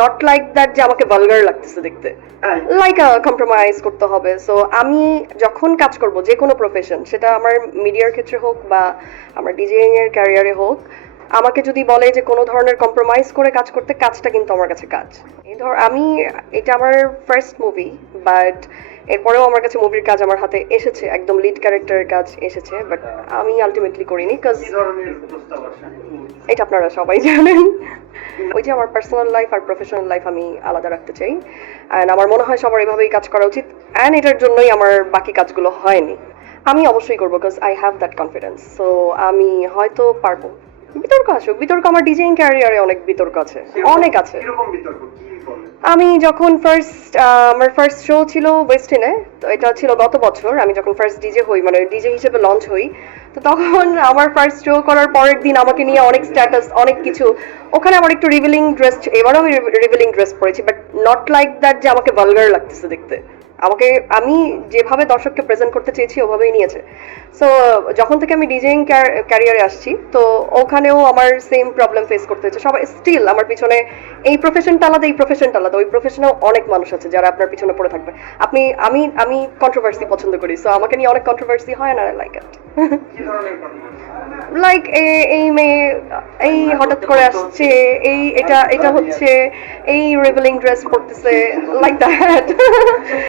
Not like that যে আমাকে vulgar লাগতেছে দেখতে? লাইক কম্প্রোমাইজ করতে হবে। সো আমি যখন কাজ করব যে কোনো প্রফেশন সেটা আমার মিডিয়ার ক্ষেত্রে হোক বা আমার ডিজেইং এর ক্যারিয়ারে হোক আমাকে যদি বলে যে কোনো ধরনের কম্প্রোমাইজ করে কাজ করতে কাজটা কিন্তু আমার কাছে কাজ। এই ধর আমি এটা আমার ফার্স্ট মুভি বাট এরপরেও আমার কাছে মুভির কাজ আমার হাতে এসেছে একদম লিড ক্যারেক্টারের কাজ এসেছে বাট আমি আলটিমেটলি করিনি কাজ এটা আপনারা সবাই জানেন। ওই যে আমার পার্সোনাল লাইফ আর প্রফেশনাল লাইফ আমি আলাদা রাখতে চাই। অ্যান্ড আমার মনে হয় সবার এভাবেই কাজ করা উচিত। অ্যান্ড এটার জন্যই আমার বাকি কাজগুলো হয়নি। আমি অবশ্যই করব because I have that confidence so আমি হয়তো পারব। বিতর্ক আসুক। বিতর্ক আমার ডিজাইন ক্যারিয়ারে অনেক বিতর্ক আছে। অনেক আছে। আমি যখন ফার্স্ট আমার ফার্স্ট শো ছিল ওয়েস্টিনে তো এটা ছিল গত বছর। আমি যখন ফার্স্ট ডিজে হই মানে ডিজে হিসেবে লঞ্চ হই তো তখন আমার ফার্স্ট শো করার পরের দিন আমাকে নিয়ে অনেক স্ট্যাটাস অনেক কিছু। ওখানে আমার একটু রিভিলিং ড্রেস এবারও আমি রিভিলিং ড্রেস পরেছি বাট নট লাইক দ্যাট যে আমাকে ভালগার লাগতেছে দেখতে। আমাকে, আমি যেভাবে দর্শককে প্রেজেন্ট করতে চেয়েছি, ওভাবেই নিয়েছে। সো যখন থেকে আমি ডিজাইন ক্যারিয়ারে আসছি, তো ওখানেও আমার সেম প্রবলেম ফেস করতে হচ্ছে সবাই স্টিল আমার পিছনে, এই প্রফেশনটা আলাদা এই প্রফেশনটা আলাদা ওই প্রফেশনেও অনেক মানুষ আছে যারা আপনার পিছনে পড়ে থাকবে। আপনি, আমি আমি কন্ট্রোভার্সি পছন্দ করি সো আমাকে নিয়ে অনেক কন্ট্রোভার্সি হয় না লাইক ইট? লাইক এই মেয়ে, এই হঠাৎ করে আসছে, এই, এটা এটা হচ্ছে, এই রেভেলিং ড্রেস পরতেছে লাইক দ্যাট